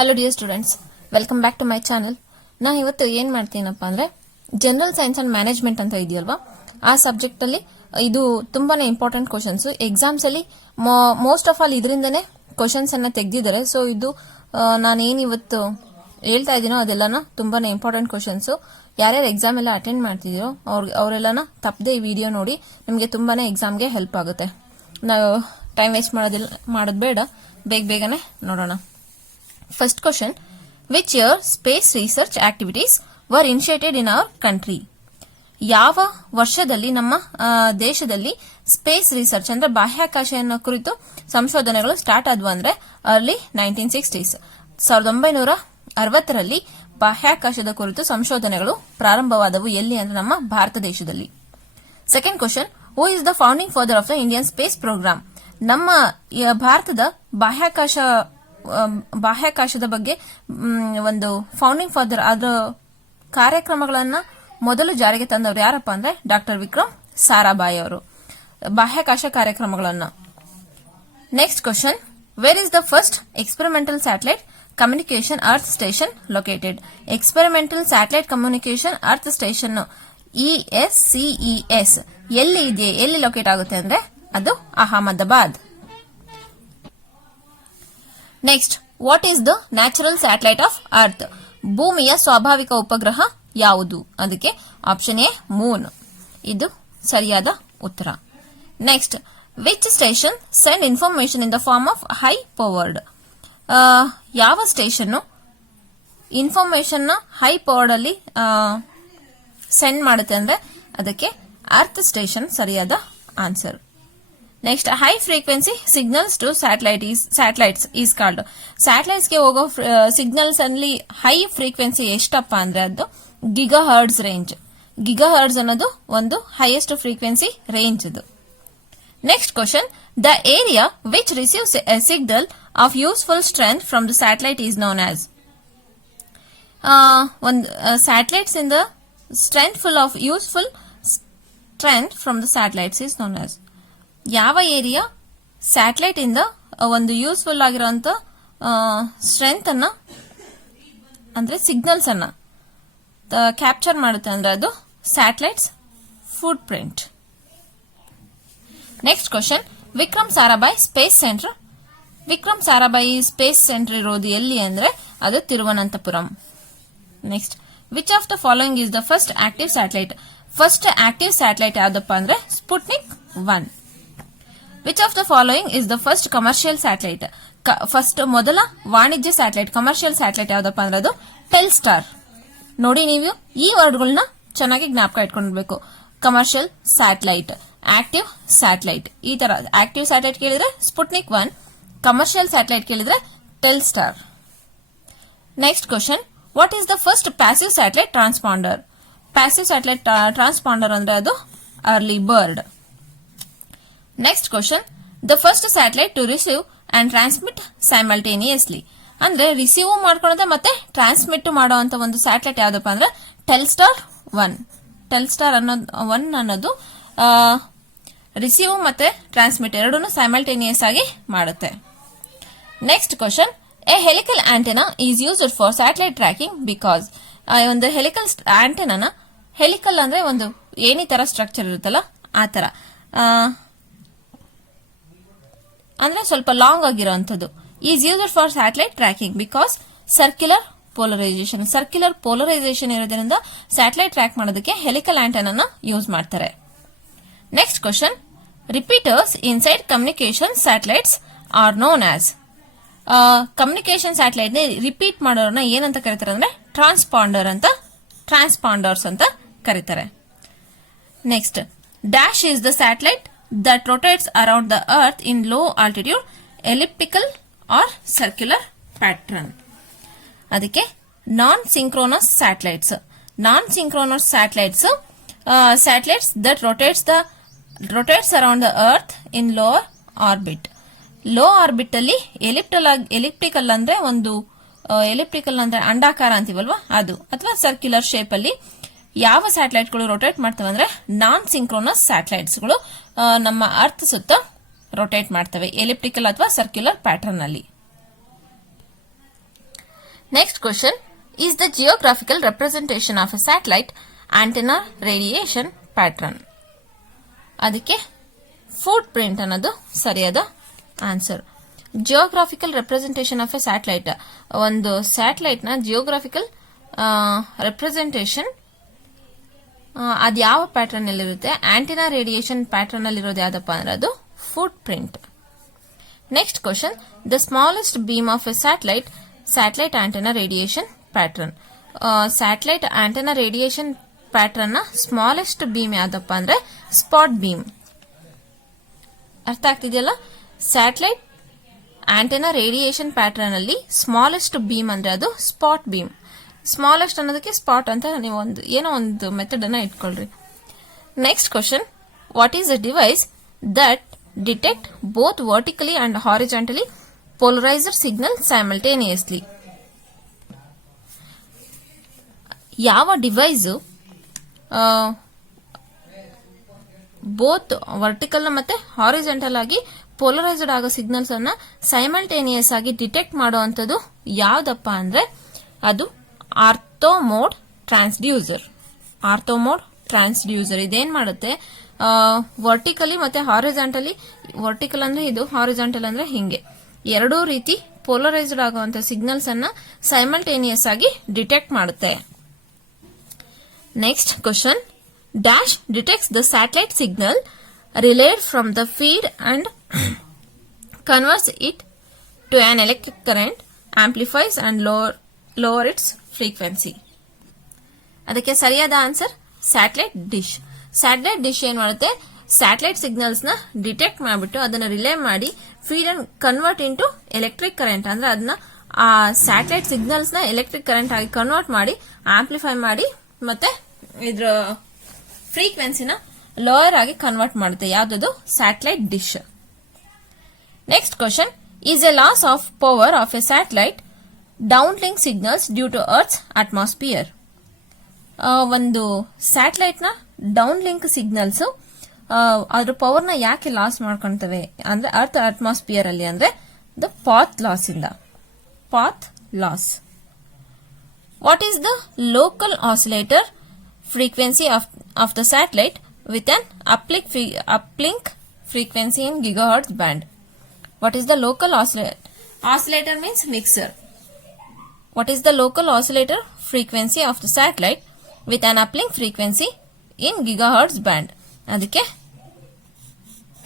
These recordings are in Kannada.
Hello dear students, welcome back to my channel. ನಾ ಇವತ್ತು ಏನ್ ಮಾಡ್ತೀನಪ್ಪ ಅಂದ್ರೆ ಜನರಲ್ ಸೈನ್ಸ್ ಅಂಡ್ ಮ್ಯಾನೇಜ್ಮೆಂಟ್ ಅಂತ ಇದೆಯಲ್ವಾ, ಆ ಸಬ್ಜೆಕ್ಟ್ ಅಲ್ಲಿ ಇದು ತುಂಬಾನೇ ಇಂಪಾರ್ಟೆಂಟ್ ಕ್ವಶನ್ಸ್. ಎಕ್ಸಾಮ್ಸ್ ಅಲ್ಲಿ ಮೋಸ್ಟ್ ಆಫ್ ಆಲ್ ಇದರಿಂದನೇ ಕ್ವಶನ್ಸ್ ಅನ್ನ ತೆಗೆದಿದ್ದಾರೆ. ಸೊ ಇದು ನಾನೇನ್ ಇವತ್ತು ಹೇಳ್ತಾ ಇದೀನೋ ಅದೆಲ್ಲನ ತುಂಬಾನೇ ಇಂಪಾರ್ಟೆಂಟ್ ಕ್ವಶನ್ಸ್. ಯಾರ್ಯಾರು ಎಕ್ಸಾಮ್ ಎಲ್ಲ ಅಟೆಂಡ್ ಮಾಡ್ತಿದೀರೋ ಅವರೆಲ್ಲನ ತಪ್ಪದೆ ಈ ವಿಡಿಯೋ ನೋಡಿ, ನಿಮಗೆ ತುಂಬಾನೇ ಎಕ್ಸಾಮ್ಗೆ ಹೆಲ್ಪ್ ಆಗುತ್ತೆ. ನಾವು ಟೈಮ್ ವೇಸ್ಟ್ ಮಾಡೋದು ಬೇಡ, ಬೇಗನೆ ನೋಡೋಣ. First question, which year space research activities var initiated in our country? ಯಾವ ವರ್ಷದಲ್ಲಿ ನಮ್ಮ ದೇಶದಲ್ಲಿ ಸ್ಪೇಸ್ ರಿಸರ್ಚ್ ಅಂದ್ರೆ ಬಾಹ್ಯಾಕಾಶ ಕುರಿತು ಸಂಶೋಧನೆಗಳು ಸ್ಟಾರ್ಟ್ ಆದ್ವು ಅಂದ್ರೆ ಅರ್ಲಿ 1960s, 1960ರಲ್ಲಿ ಬಾಹ್ಯಾಕಾಶದ ಕುರಿತು ಸಂಶೋಧನೆಗಳು ಪ್ರಾರಂಭವಾದವು. ಎಲ್ಲಿ ಅಂದ್ರೆ ನಮ್ಮ ಭಾರತ ದೇಶದಲ್ಲಿ. Second question, who is the founding father of the Indian space program? ನಮ್ಮ ಭಾರತದ ಬಾಹ್ಯಾಕಾಶದ ಬಗ್ಗೆ ಒಂದು ಫೌಂಡಿಂಗ್ ಫಾದರ್ ಅದರ ಕಾರ್ಯಕ್ರಮಗಳನ್ನ ಮೊದಲು ಜಾರಿಗೆ ತಂದವರು ಯಾರಪ್ಪ ಅಂದ್ರೆ ಡಾಕ್ಟರ್ ವಿಕ್ರಮ್ ಸಾರಾಭಾಯಿ ಅವರು ಬಾಹ್ಯಾಕಾಶ ಕಾರ್ಯಕ್ರಮಗಳನ್ನ. Next question, where is the first experimental satellite communication earth station located? Experimental satellite communication earth station ESCES ಎಲ್ಲಿ ಇದೆ, ಎಲ್ಲಿ ಲೊಕೇಟ್ ಆಗುತ್ತೆ ಅಂದ್ರೆ ಅದು Ahmedabad. Next, what is the natural satellite of earth? ಭೂಮಿಯ ಸ್ವಾಭಾವಿಕ ಉಪಗ್ರಹ ಯಾವುದು? ಅದಕ್ಕೆ ಆಪ್ಷನ್ ಎ ಮೂನ್, ಇದು ಸರಿಯಾದ ಉತ್ತರ. Next, which station send information in the form of high powered? ಯಾವ ಸ್ಟೇಷನ್ ಇನ್ಫಾರ್ಮೇಶನ್ ನ ಹೈ ಪವರ್ಡ್ ಅಲ್ಲಿ ಸೆಂಡ್ ಮಾಡುತ್ತೆ ಅಂದ್ರೆ ಅದಕ್ಕೆ ಅರ್ತ್ ಸ್ಟೇಷನ್ ಸರಿಯಾದ answer. Next, high frequency signals to satellites is called? Satellites ಗೆ ಹೋಗೋ ಸಿಗ್ನಲ್ಸ್ ಅಲ್ಲಿ ಹೈ ಫ್ರೀಕ್ವೆನ್ಸಿ ಎಷ್ಟಪ್ಪ ಅಂದ್ರೆ ಅದು gigahertz range. Gigahertz ಅನ್ನೋದು ಒಂದು ಹೈಯೆಸ್ಟ್ ಫ್ರೀಕ್ವೆನ್ಸಿ ರೇಂಜ್ ಇದು. Next question, the area which receives a signal of useful strength from the satellite is known as? ಒಂದು satellites in the strength full of useful strength from the satellites is known as? ಯಾವ ಏರಿಯಾ ಸ್ಯಾಟಲೈಟ್ ಇಂದ ಒಂದು ಯೂಸ್ಫುಲ್ ಆಗಿರುವಂತ ಸ್ಟ್ರೆಂತ್ ಅನ್ನ ಅಂದ್ರೆ ಸಿಗ್ನಲ್ಸ್ ಅನ್ನ ಕ್ಯಾಪ್ಚರ್ ಮಾಡುತ್ತೆ ಅಂದ್ರೆ ಅದು satellites foot print. Next question, Vikram Sarabhai space centre? Vikram Sarabhai space centre ಇರೋದು ಎಲ್ಲಿ ಅಂದ್ರೆ ಅದು Thiruvananthapuram. Next, which of the following is the first active satellite? First active satellite ಯಾವ್ದಪ್ಪ ಅಂದ್ರೆ Sputnik 1. Which of the following is the first commercial satellite? First ಮೊದಲ ವಾಣಿಜ್ಯ ಸ್ಯಾಟಲೈಟ್ ಕಮರ್ಷಿಯಲ್ ಸ್ಯಾಟಲೈಟ್ ಯಾವ್ದಪ್ಪ ಅಂದ್ರೆ ಅದು ಟೆಲ್ಸ್ಟಾರ್. ನೋಡಿ, ನೀವು ಈ ವರ್ಡ್ಗಳನ್ನ ಚೆನ್ನಾಗಿ ಜ್ಞಾಪಕ ಇಟ್ಕೊಂಡಿರ್ಬೇಕು. ಕಮರ್ಷಿಯಲ್ ಸ್ಯಾಟಲೈಟ್, ಆಕ್ಟಿವ್ ಸ್ಯಾಟಲೈಟ್, ಈ ತರ ಆಕ್ಟಿವ್ ಸ್ಯಾಟಲೈಟ್ ಕೇಳಿದ್ರೆ ಸ್ಪುಟ್ನಿಕ್ 1, ಕಮರ್ಷಿಯಲ್ ಸ್ಯಾಟಲೈಟ್ ಕೇಳಿದ್ರೆ Telstar. Next question, what is the first passive satellite transponder? Passive satellite transponder ಅಂದ್ರೆ ಅದು early bird. Next question, the first satellite to receive and transmit simultaneously? ಅಂದ್ರೆ ರಿಸೀವ್ ಮಾಡ್ಕೊಳ್ಳೋದು ಮತ್ತೆ ಟ್ರಾನ್ಸ್ಮಿಟ್ ಮಾಡುವಂತ ಒಂದು ಸ್ಯಾಟಲೈಟ್ ಯಾವ್ದಪ್ಪ ಅಂದ್ರೆ ಟೆಲ್ಸ್ಟಾರ್ 1. ಟೆಲ್ಸ್ಟಾರ್ ಅನ್ನೋದು ರಿಸೀವ್ ಮತ್ತೆ ಟ್ರಾನ್ಸ್ಮಿಟ್ ಎರಡನ್ನು ಸೈಮಲ್ಟೇನಿಯಸ್ ಆಗಿ ಮಾಡುತ್ತೆ. Next question, A helical antenna is used for satellite tracking because? ಒಂದು ಹೆಲಿಕಲ್ ಆಂಟೆನಾನ, ಹೆಲಿಕಲ್ ಅಂದ್ರೆ ಒಂದು ಏನಿ ತರ ಸ್ಟ್ರಕ್ಚರ್ ಇರುತ್ತಲ್ಲ ಆ ತರ, ಅಂದ್ರೆ ಸ್ವಲ್ಪ ಲಾಂಗ್ ಆಗಿರುವಂತದ್ದು. Is used for satellite tracking because circular polarization. Circular polarization ಇರೋದ್ರಿಂದ ಸ್ಯಾಟಲೈಟ್ ಟ್ರ್ಯಾಕ್ ಮಾಡೋದಕ್ಕೆ ಹೆಲಿಕಲ್ ಆಂಟೆನಾನ ಯೂಸ್ ಮಾಡ್ತಾರೆ. Next question, repeaters inside communication satellites are known as? Communication satellite repeat ಮಾಡೋರನ್ನ ಏನಂತ ಕರೀತಾರೆ ಅಂದ್ರೆ ಟ್ರಾನ್ಸ್ಪಾಂಡರ್ಸ್ ಅಂತ ಕರೀತಾರೆ. Next, dash is the satellite that rotates around the earth in low altitude, elliptical or circular pattern? ಅದಕ್ಕೆ non synchronous satellites. Non synchronous satellites satellites that rotates around the earth in low orbit. Low orbit ಅಲ್ಲಿ ಎಲಿಪ್ಟಿಕಲ್ ಅಂದ್ರೆ ಒಂದು ಎಲಿಪ್ಟಿಕಲ್ ಅಂದ್ರೆ ಅಂಡಾಕಾರ ಅಂತೀವಲ್ವಾ ಅದು, ಅಥವಾ ಸರ್ಕ್ಯುಲರ್ ಶೇಪ್ ಅಲ್ಲಿ ಯಾವ ಸ್ಯಾಟಲೈಟ್ಗಳು ರೊಟೇಟ್ ಮಾಡ್ತವೆ ಅಂದ್ರೆ ನಾನ್ ಸಿಂಕ್ರೋನಸ್ ಸ್ಯಾಟಲೈಟ್ಸ್ಗಳು ನಮ್ಮ ಅರ್ತ್ ಸುತ್ತ ರೊಟೇಟ್ ಮಾಡ್ತವೆ ಎಲಿಪ್ಟಿಕಲ್ ಅಥವಾ ಸರ್ಕ್ಯುಲರ್ ಪ್ಯಾಟರ್ನ್ ಅಲ್ಲಿ. Next question, is the geographical representation of a satellite antenna radiation pattern? ಅದಕ್ಕೆ ಫುಟ್ ಪ್ರಿಂಟ್ ಅನ್ನೋದು ಸರಿಯಾದ answer. Geographical representation of a satellite, ಒಂದು ಸ್ಯಾಟಲೈಟ್ ನ ಜಿಯೋಗ್ರಾಫಿಕಲ್ ರೆಪ್ರೆಸೆಂಟೇಷನ್ ಅದು ಯಾವ ಪ್ಯಾಟರ್ನ್ ಅಲ್ಲಿ ಇರುತ್ತೆ? ಆಂಟಿನಾ ರೇಡಿಯೇಷನ್ ಪ್ಯಾಟರ್ನ್ ಅಲ್ಲಿ ಇರೋದು ಯಾವ್ದಪ್ಪ ಅಂದ್ರೆ ಅದು footprint. Next question, the smallest beam of a satellite antenna radiation pattern. Satellite antenna radiation pattern ನ ಸ್ಮಾಲೆಸ್ಟ್ ಬೀಮ್ ಯಾವ್ದಪ್ಪ ಅಂದ್ರೆ ಸ್ಪಾಟ್ ಬೀಮ್. ಅರ್ಥ ಆಗ್ತಿದೆಯಲ್ಲ? ಸ್ಯಾಟಲೈಟ್ ಆಂಟೆನಾ ರೇಡಿಯೇಷನ್ ಪ್ಯಾಟರ್ನ್ ಅಲ್ಲಿ ಸ್ಮಾಲೆಸ್ಟ್ ಬೀಮ್ ಅಂದ್ರೆ ಅದು ಸ್ಪಾಟ್ ಬೀಮ್. ಸ್ಮಾಲೆಸ್ಟ್ ಅನ್ನೋದಕ್ಕೆ ಸ್ಪಾಟ್ ಅಂತ ನೀವು ಏನೋ ಒಂದು ಮೆಥಡ್ ಅನ್ನ ಇಟ್ಕೊಳ್ರಿ. Next question, what is a device that detect both vertically and horizontally polarized signal simultaneously? ಯಾವ ಡಿವೈಸ್ ಬೋತ್ ವರ್ಟಿಕಲ್ ಮತ್ತೆ ಹಾರಿಜಾಂಟಲ್ ಆಗಿ ಪೋಲರೈಸ್ಡ್ ಆಗೋ ಸಿಗ್ನಲ್ಸ್ ಅನ್ನ ಸೈಮಲ್ಟೇನಿಯಸ್ ಆಗಿ ಡಿಟೆಕ್ಟ್ ಮಾಡುವಂತದ್ದು ಯಾವ್ದಪ್ಪ ಅಂದ್ರೆ ಅದು ಆರ್ಥೋಮೋಡ್ ಟ್ರಾನ್ಸ್ಡ್ಯೂಸರ್. ಆರ್ಥೋಮೋಡ್ ಟ್ರಾನ್ಸ್ಡ್ಯೂಸರ್ ಇದೇನ್ ಮಾಡುತ್ತೆ? ವರ್ಟಿಕಲಿ ಮತ್ತೆ ಹಾರಿಜಾಂಟಲಿ, ವರ್ಟಿಕಲ್ ಅಂದ್ರೆ ಇದು, ಹಾರಿಜಾಂಟಲ್ ಅಂದ್ರೆ ಹಿಂಗೆ ಎರಡೂ ರೀತಿ ಪೋಲರೈಸ್ಡ್ ಆಗುವಂತ ಸಿಗ್ನಲ್ಸ್ ಅನ್ನ ಸೈಮಲ್ಟೇನಿಯಸ್ ಆಗಿ ಡಿಟೆಕ್ಟ್ ಮಾಡುತ್ತೆ. Next question, dash detects the satellite signal relayed from the feed and converts it to an electric current, amplifies and lower its frequency. ಅದಕ್ಕೆ ಸರಿಯಾದ answer satellite dish. Satellite dish ಏನ್ ಮಾಡುತ್ತೆ? ಸ್ಯಾಟಲೈಟ್ ಸಿಗ್ನಲ್ಸ್ ನ ಡಿಟೆಕ್ಟ್ ಮಾಡಿಬಿಟ್ಟು ಅದನ್ನ ರಿಲೇ ಮಾಡಿ feed and convert into electric current, ಅಂದ್ರೆ ಅದನ್ನ ಆ ಸ್ಯಾಟಲೈಟ್ ಸಿಗ್ನಲ್ಸ್ ನ ಎಲೆಕ್ಟ್ರಿಕ್ ಕರೆಂಟ್ ಆಗಿ ಕನ್ವರ್ಟ್ ಮಾಡಿ ಆಂಪ್ಲಿಫೈ ಮಾಡಿ ಮತ್ತೆ ಇದ್ರ ಫ್ರೀಕ್ವೆನ್ಸಿನ ಲೋಯರ್ ಆಗಿ ಕನ್ವರ್ಟ್ ಮಾಡುತ್ತೆ. ಯಾವ್ದು? Satellite dish. Next question, is a loss of power of a satellite downlink signals due to earth's atmosphere. ಒಂದು ಸ್ಯಾಟಲೈಟ್ ನ ಡೌನ್ ಲಿಂಕ್ ಸಿಗ್ನಲ್ಸ್ ಅದ್ರ ಪವರ್ ನ ಯಾಕೆ ಲಾಸ್ ಮಾಡ್ಕೊಂತವೆ ಅಂದ್ರೆ ಅರ್ತ್ ಅಟ್ಮಾಸ್ಫಿಯರ್ ಅಲ್ಲಿ, ಅಂದ್ರೆ ದ ಪಾತ್ ಲಾಸ್ ಇಂದ. Path loss. What is the local oscillator frequency of the satellite with an uplink frequency in gigahertz band? What is the local oscillator? Oscillator means mixer. What is the local oscillator frequency of the satellite with an uplink frequency in gigahertz band? ಅದಕ್ಕೆ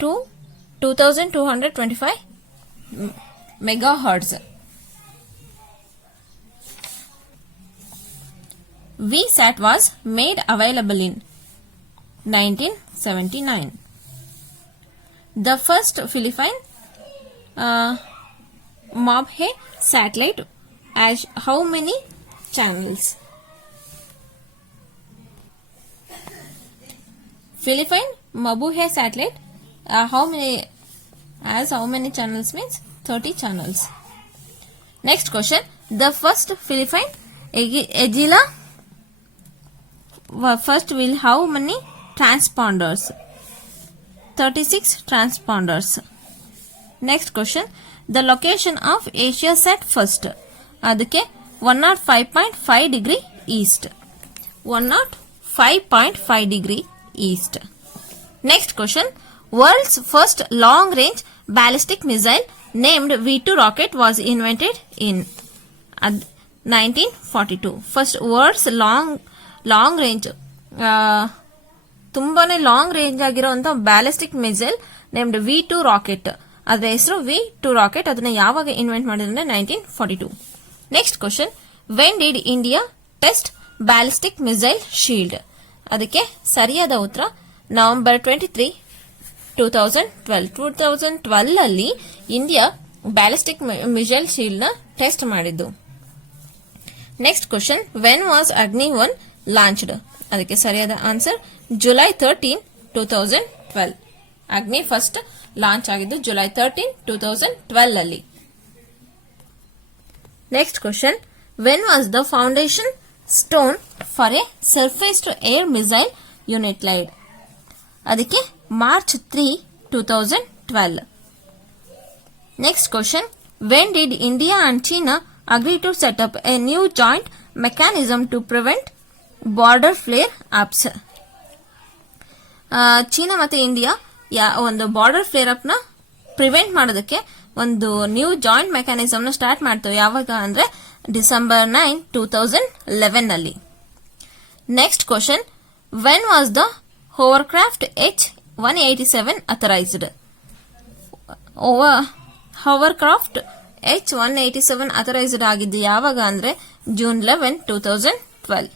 2225 megahertz. VSAT was made available in 1979. The first Philippine Mabuhay satellite has how many channels? Philippine Mabuhay satellite how many channels means 30 channels. Next question, the first Philippine Agila first will how many transponders? 36 transponders. Next question, the location of AsiaSat first. ಅದಕ್ಕೆ 105.5 degree east. 105.5 degree east. Next question, world's first long range ballistic missile named V2 rocket was invented in 1942. First world's long range, ತುಂಬಾನೇ ಲಾಂಗ್ ರೇಂಜ್ ಆಗಿರುವಂತ ballistic missile named V2 rocket, ಅದರ ಹೆಸರು V2 ರಾಕೆಟ್. ಅದನ್ನ ಯಾವಾಗ ಇನ್ವೆಂಟ್ ಮಾಡಿದ್ರೆ 1942. Next question, when did India test ballistic missile shield? ಅದಕ್ಕೆ ಸರಿಯಾದ ಉತ್ತರ November 23, 2012. 2012 ಅಲ್ಲಿ ಇಂಡಿಯಾ ಬ್ಯಾಲಿಸ್ಟಿಕ್ ಮಿಸೈಲ್ ಶೀಲ್ಡ್ ನ ಟೆಸ್ಟ್ ಮಾಡಿದ್ದು. Next question, when was Agni one launched? ಅದಕ್ಕೆ ಸರಿಯಾದ ಆನ್ಸರ್ July 13, 2012. ಅಗ್ನಿ ಫಸ್ಟ್ ಲಾಂಚ್ ಆಗಿದ್ದು July 13, 2012 ಅಲ್ಲಿ. Next question, when was the foundation stone for a surface to air missile unit laid? ಅದಕ್ಕೆ March 3, 2012. Next question, when did India and China agreed to set up a new joint mechanism to prevent border flare-ups. China ಮತ್ತು ಇಂಡಿಯಾ ಒಂದು ಬಾರ್ಡರ್ ಫ್ಲೇರ್ ಅಪ್ ನ ಪ್ರಿವೆಂಟ್ ಮಾಡೋದಕ್ಕೆ ಒಂದು ನ್ಯೂ ಜಾಯಿಂಟ್ ಮೆಕ್ಯಾನಿಸಮ್ ನ ಸ್ಟಾರ್ಟ್ ಮಾಡ್ತೇವೆ. ಯಾವಾಗ ಅಂದ್ರೆ ಡಿಸೆಂಬರ್ 9, 2011 ನಲ್ಲಿ. Next question, when was the hovercraft H-187 authorised? Hovercraft H-187 authorised ಆಗಿದ್ದು ಯಾವಾಗ ಅಂದ್ರೆ June 11, 2012.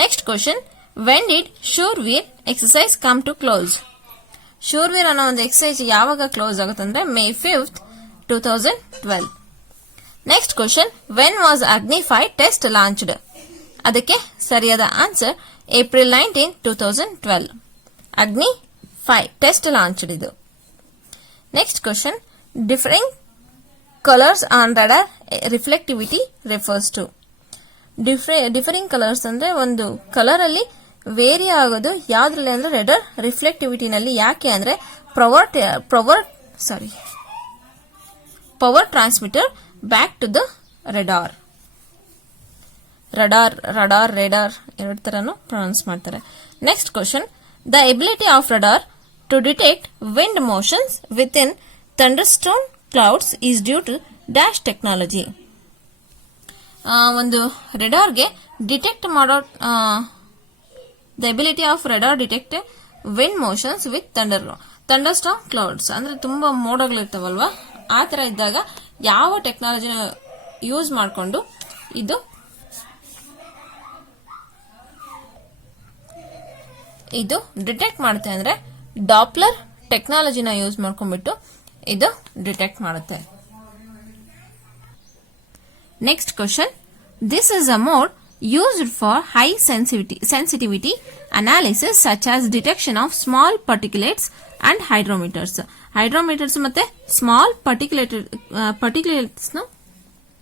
Next question, when did Shurveer exercise come to close? Shurveer ಅನ್ನೋ ಒಂದು ಎಕ್ಸರ್ಸೈಸ್ ಯಾವಾಗ ಕ್ಲೋಸ್ ಆಗುತ್ತೆ ಅಂದ್ರೆ May 5th, 2012. Next question, when was ಅಗ್ನಿ 5 ಟೆಸ್ಟ್ ಲಾಂಚ್ಡ್? ಅದಕ್ಕೆ ಸರಿಯಾದ answer April 19, 2012. Agni 5 test launched ಇದು. Next question, differing colours on radar reflectivity refers to? Differing colours ಅಂದ್ರೆ ಒಂದು ಕಲರ್ ಅಲ್ಲಿ ವೇರಿ ಆಗೋದು ಯಾವ್ದ್ರಲ್ಲಿ ಅಂದ್ರೆ ರಡಾರ್ ರಿಫ್ಲೆಕ್ಟಿವಿಟಿನಲ್ಲಿ. ಯಾಕೆ ಅಂದ್ರೆ power transmitter back to the radar. Radar ಎರಡು ತರನು ಪ್ರೊನೌನ್ಸ್ ಮಾಡ್ತಾರೆ. Next question, the ability of radar to detect wind motions within thunderstorm clouds is due to dash technology? ಒಂದು ರೆಡಾರ್ಗೆ ಡಿಟೆಕ್ಟ್ ಮಾಡೋ the ability of radar detect wind motions with thunderstorm clouds ಅಂದ್ರೆ ತುಂಬಾ ಮೋಡಗಳಿರ್ತಾವಲ್ವಾ, ಆ ತರ ಇದ್ದಾಗ ಯಾವ ಟೆಕ್ನಾಲಜಿನ ಯೂಸ್ ಮಾಡಿಕೊಂಡು ಇದು ಡಿಟೆಕ್ಟ್ ಮಾಡುತ್ತೆ ಅಂದ್ರೆ ಡಾಪ್ಲರ್ ಟೆಕ್ನಾಲಜಿನ ಯೂಸ್ ಮಾಡ್ಕೊಂಡ್ಬಿಟ್ಟು ಇದು ಡಿಟೆಕ್ಟ್ ಮಾಡುತ್ತೆ. Next question, this is a mode used for high sensitivity analysis such as detection of small particulates and hydrometers. Hydrometers ಮತ್ತೆ small particulates ನ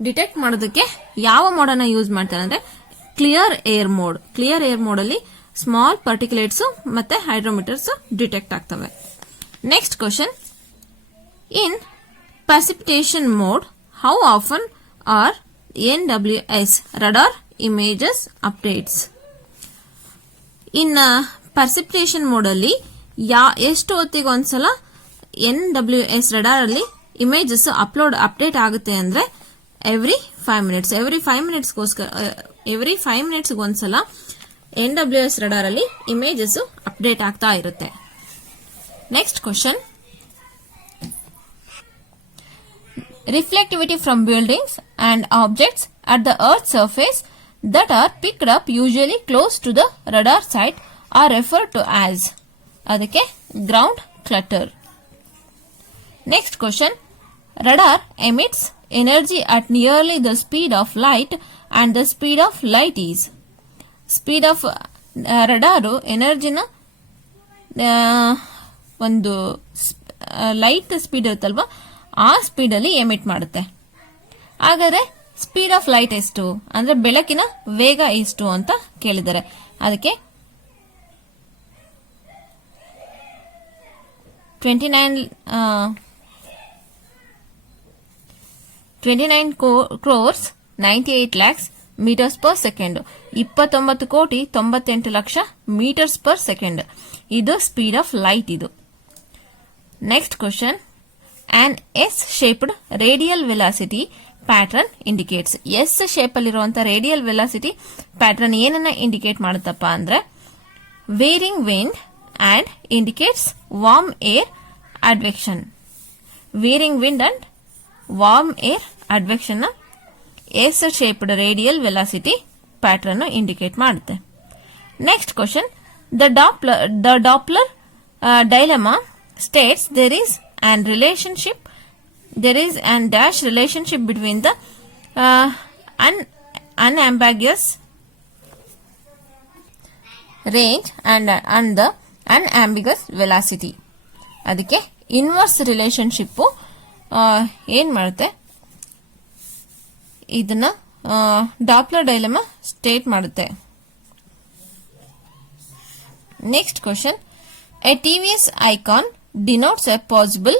ಡಿಟೆಕ್ಟ್ ಮಾಡೋದಕ್ಕೆ ಯಾವ ಮೋಡ್ ಅನ್ನ ಯೂಸ್ ಮಾಡ್ತಾರೆ ಅಂದ್ರೆ clear air mode. Clear air mode ಅಲ್ಲಿ ಸ್ಮಾಲ್ ಪಾರ್ಟಿಕ್ಯುಲೇಟ್ಸ್ ಮತ್ತೆ ಹೈಡ್ರೋಮೀಟರ್ಸ್ ಡಿಟೆಕ್ಟ್ ಆಗ್ತವೆ. Next question, in precipitation mode how often are NWS radar images updates? In precipitation mode ಅಲ್ಲಿ ಎಷ್ಟು ಹೊತ್ತಿಗೆ ಒಂದ್ಸಲ NWS radar ಅಲ್ಲಿ ಇಮೇಜಸ್ ಅಪ್ಡೇಟ್ ಆಗುತ್ತೆ ಅಂದ್ರೆ ಎವ್ರಿ 5 minutes. ಎವ್ರಿ 5 minutes ಒಂದ್ಸಲ NWS radar ಅಲ್ಲಿ ಇಮೇಜಸ್ ಅಪ್ಡೇಟ್ ಆಗ್ತಾ ಇರುತ್ತೆ. Next question, reflectivity from buildings and objects at the earth's surface that are picked up usually close to the radar site are referred to as? ಅದಕ್ಕೆ ground clutter. Next question, radar emits energy at nearly the speed of light and the speed of light is? Speed of radar ಎನರ್ಜಿನ ಒಂದು ಲೈಟ್ ಸ್ಪೀಡ್ ಇರುತ್ತಲ್ವಾ ಆ ಸ್ಪೀಡ್ ಅಲ್ಲಿ ಎಮಿಟ್ ಮಾಡುತ್ತೆ. ಹಾಗಾದ್ರೆ ಸ್ಪೀಡ್ ಆಫ್ ಲೈಟ್ ಎಷ್ಟು ಅಂದ್ರೆ ಬೆಳಕಿನ ವೇಗ ಎಷ್ಟು ಅಂತ ಕೇಳಿದ್ದಾರೆ. ಅದಕ್ಕೆ 29 crores 98 lakhs meters per second. 29,98,00,000 meters per second. ಇದು ಸ್ಪೀಡ್ ಆಫ್ ಲೈಟ್ ಇದು. Next question, an S-shaped radial velocity pattern indicates? S shape ಅಲ್ಲಿರುವಂತ ರೇಡಿಯಲ್ ವೆಲಾಸಿಟಿ ಪ್ಯಾಟರ್ನ್ ಏನನ್ನ ಇಂಡಿಕೇಟ್ ಮಾಡುತ್ತಪ್ಪ ಅಂದ್ರೆ varying wind and indicates warm air advection. varying wind and warm air advection ನ S shaped radial velocity pattern indicate ಮಾಡುತ್ತೆ. Next question, the Doppler dilemma states there is an dash relationship between the unambiguous range and the unambiguous velocity. ಅದಕ್ಕೆ ಇನ್ವರ್ಸ್ ರಿಲೇಶನ್ಶಿಪ್ ಏನ್ ಮಾಡುತ್ತೆ, ಇದನ್ನ ಡಾಪ್ಲರ್ ಡೈಲೆಮಾ ಸ್ಟೇಟ್ ಮಾಡುತ್ತೆ. Next question, a TVS icon denotes a possible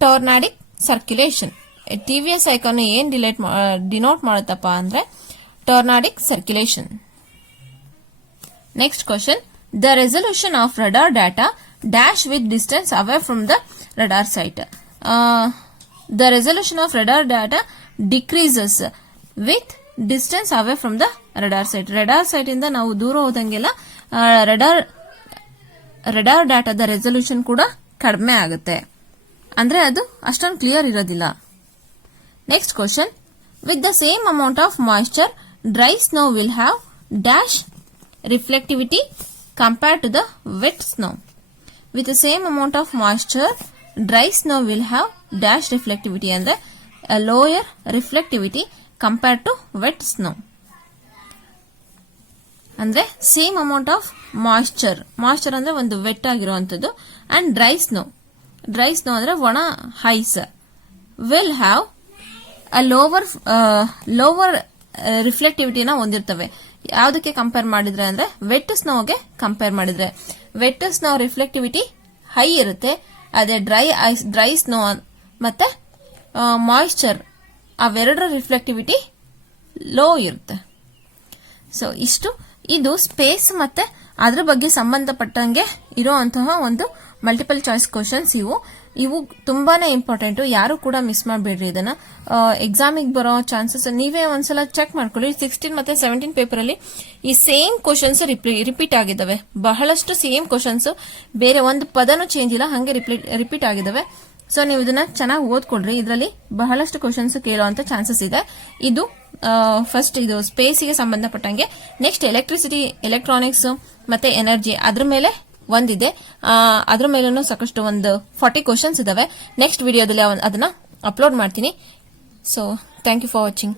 tornadic circulation. TVS icon ಏನ್ ಡಿನೋಟ್ ಮಾಡುತ್ತಪ್ಪ ಅಂದ್ರೆ tornadic circulation. Next question, the resolution of radar data dash with distance away from the radar site. The resolution of radar data decreases with distance away from the radar site. Radar site ಇಂದ ನಾವು ದೂರ ಹೋದಂಗೆಲ್ಲ ರಡಾರ್ ಡಾಟಾದ ರೆಸಲ್ಯೂಷನ್ ಕೂಡ ಕಡಿಮೆ ಆಗುತ್ತೆ, ಅಂದ್ರೆ ಅದು ಅಷ್ಟೊಂದು ಕ್ಲಿಯರ್ ಇರೋದಿಲ್ಲ. Next question, with the same amount of moisture dry snow will have dash reflectivity compared to the wet snow. With the same amount of moisture dry snow will have dash reflectivity ಅಂದ್ರೆ lower reflectivity compared to wet snow. ಅಂದ್ರೆ ಸೇಮ್ ಅಮೌಂಟ್ ಆಫ್ ಮಾಯಿಶ್ಚರ್ ಅಂದ್ರೆ ಒಂದು ವೆಟ್ ಆಗಿರುವಂತದ್ದು ಅಂಡ್ ಡ್ರೈ ಸ್ನೋ ಅಂದ್ರೆ ಒಣ ಹೈಸ್ ವಿಲ್ ಹ್ಯಾವ್ ಅ ಲೋವರ್ ರಿಫ್ಲೆಕ್ಟಿವಿಟಿನ ಹೊಂದಿರ್ತವೆ. ಯಾವುದಕ್ಕೆ ಕಂಪೇರ್ ಮಾಡಿದ್ರೆ ಅಂದ್ರೆ ವೆಟ್ ಸ್ನೋಗೆ ಕಂಪೇರ್ ಮಾಡಿದ್ರೆ. ವೆಟ್ ಸ್ನೋ ರಿಫ್ಲೆಕ್ಟಿವಿಟಿ ಹೈ ಇರುತ್ತೆ, ಅದೇ ಡ್ರೈ ಸ್ನೋ ಮತ್ತೆ ಮಾಯಿಶ್ಚರ್ ಅವೆರಡರ ರಿಫ್ಲೆಕ್ಟಿವಿಟಿ ಲೋ ಇರುತ್ತೆ. ಸೊ ಇದು ಸ್ಪೇಸ್ ಮತ್ತೆ ಅದ್ರ ಬಗ್ಗೆ ಸಂಬಂಧಪಟ್ಟಂಗೆ ಇರುವಂತಹ ಒಂದು ಮಲ್ಟಿಪಲ್ ಚಾಯ್ಸ್ ಕ್ವಶನ್ಸ್. ಇವು ತುಂಬಾನೇ ಇಂಪಾರ್ಟೆಂಟ್, ಯಾರು ಕೂಡ ಮಿಸ್ ಮಾಡಬೇಡ್ರಿ. ಇದನ್ನ ಎಕ್ಸಾಮಿಗೆ ಬರೋ ಚಾನ್ಸಸ್ ನೀವೇ ಒಂದ್ಸಲ ಚೆಕ್ ಮಾಡ್ಕೊಳ್ಳಿ. 16 ಮತ್ತೆ 17 ಪೇಪರ್ ಅಲ್ಲಿ ಈ ಸೇಮ್ ಕ್ವಶನ್ಸ್ ರಿಪೀಟ್ ಆಗಿದ್ದಾವೆ, ಬಹಳಷ್ಟು ಸೇಮ್ ಕ್ವಶನ್ಸ್, ಬೇರೆ ಒಂದು ಪದನೂ ಚೇಂಜ್ ಇಲ್ಲ, ಹಂಗೆ ರಿಪೀಟ್ ಆಗಿದ್ದಾವೆ. ಸೊ ನೀವು ಇದನ್ನ ಚೆನ್ನಾಗಿ ಓದ್ಕೊಳ್ರಿ, ಇದರಲ್ಲಿ ಬಹಳಷ್ಟು ಕ್ವಶನ್ಸ್ ಕೇಳುವಂತ ಚಾನ್ಸಸ್ ಇದೆ. ಇದು ಫಸ್ಟ್ ಇದು ಸ್ಪೇಸ್ಗೆ ಸಂಬಂಧಪಟ್ಟಂಗೆ. ನೆಕ್ಸ್ಟ್ ಎಲೆಕ್ಟ್ರಿಸಿಟಿ, ಎಲೆಕ್ಟ್ರಾನಿಕ್ಸ್ ಮತ್ತೆ ಎನರ್ಜಿ ಅದ್ರ ಮೇಲೆ ಒಂದಿದೆ, ಅದ್ರ ಮೇಲೂ ಸಾಕಷ್ಟು ಒಂದು 40 ಕ್ವಶನ್ಸ್ ಇದಾವೆ. ನೆಕ್ಸ್ಟ್ ವಿಡಿಯೋದಲ್ಲಿ ಅದನ್ನ ಅಪ್ಲೋಡ್ ಮಾಡ್ತೀನಿ. So thank you for watching.